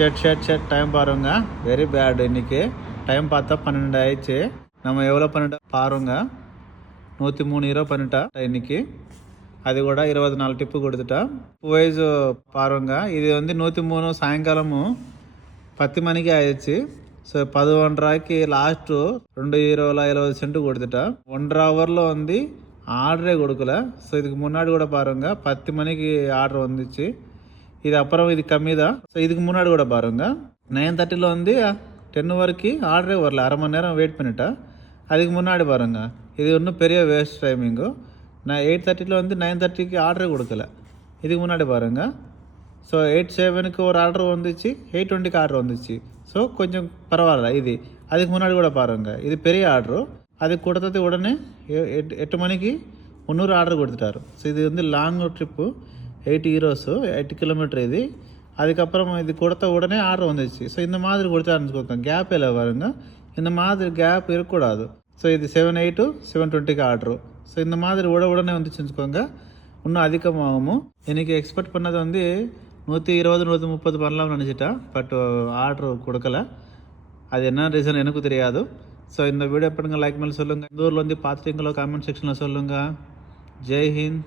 Set time பாருங்க, very bad. இன்னைக்கு time பார்த்தா 12 ஆயிடுச்சு. நம்ம எவ்வளோ பண்ணிட்டோம் பாருங்க, 103 ரூபா பண்ணிட்டா இன்னைக்கு. அது கூட 24 டிப்பு கொடுத்துட்டா. வைஸ் பாருங்க, இது வந்து 103 சாயங்காலமும் 10 மணிக்கு ஆயிடுச்சு. ஸோ 11 ரூபாய்க்கு லாஸ்ட்டு 2 யூரோவில் 70 சென்ட் கொடுத்துட்டா. 1.5 ஹவரில் வந்து ஆர்டரே கொடுக்கல. ஸோ இதுக்கு முன்னாடி கூட பாருங்கள் 10 மணிக்கு ஆர்டர் வந்துச்சு. இது அப்புறம் இது கம்மி தான். ஸோ இதுக்கு முன்னாடி கூட பாருங்கள் 9:30 வந்து 10 வரைக்கும் ஆர்டரே வரல. அரை மணி நேரம் வெயிட் பண்ணிட்டேன். அதுக்கு முன்னாடி பாருங்கள், இது இன்னும் பெரிய வேஸ்ட் டைமிங்கு. நான் 8:30 வந்து 9:30 ஆர்டரே கொடுக்கல. இதுக்கு முன்னாடி பாருங்கள். ஸோ 8:07 ஒரு ஆர்டர் வந்துச்சு, 8:20 ஆர்டர் வந்துச்சு. ஸோ கொஞ்சம் பரவாயில்ல இது. அதுக்கு முன்னாடி கூட பாருங்கள், இது பெரிய ஆர்டரு. அது கொடுத்தது உடனே 8 மணிக்கு 300 ஆர்டர் கொடுத்துட்டாரு. ஸோ இது வந்து லாங் ட்ரிப்பு, 8 யூரோஸு, 8 கிலோமீட்டர் இது. அதுக்கப்புறம் இது கொடுத்த உடனே ஆர்டர் வந்துச்சு. ஸோ இந்த மாதிரி கொடுத்தாருன்னு கேப் இல்லை பாருங்க, இந்த மாதிரி கேப் இருக்கக்கூடாது. ஸோ இது 7:08 7:20 ஆர்டரு. ஸோ இந்த மாதிரி உடனே வந்துச்சு வச்சுக்கோங்க, இன்னும் அதிகமாகும். இன்றைக்கி எக்ஸ்பெக்ட் பண்ணது வந்து 120 130 பண்ணலாம்னு நினச்சிட்டேன். பட் ஆர்டர் கொடுக்கல. அது என்ன ரீசன் எனக்கு தெரியாது. ஸோ இந்த வீடியோ பண்ணுங்கள், லைக் பண்ணி சொல்லுங்கள். இந்த ஊரில் வந்து பார்த்துட்டீங்களோ கமெண்ட் செக்ஷனில் சொல்லுங்கள். ஜெய் ஹிந்த்.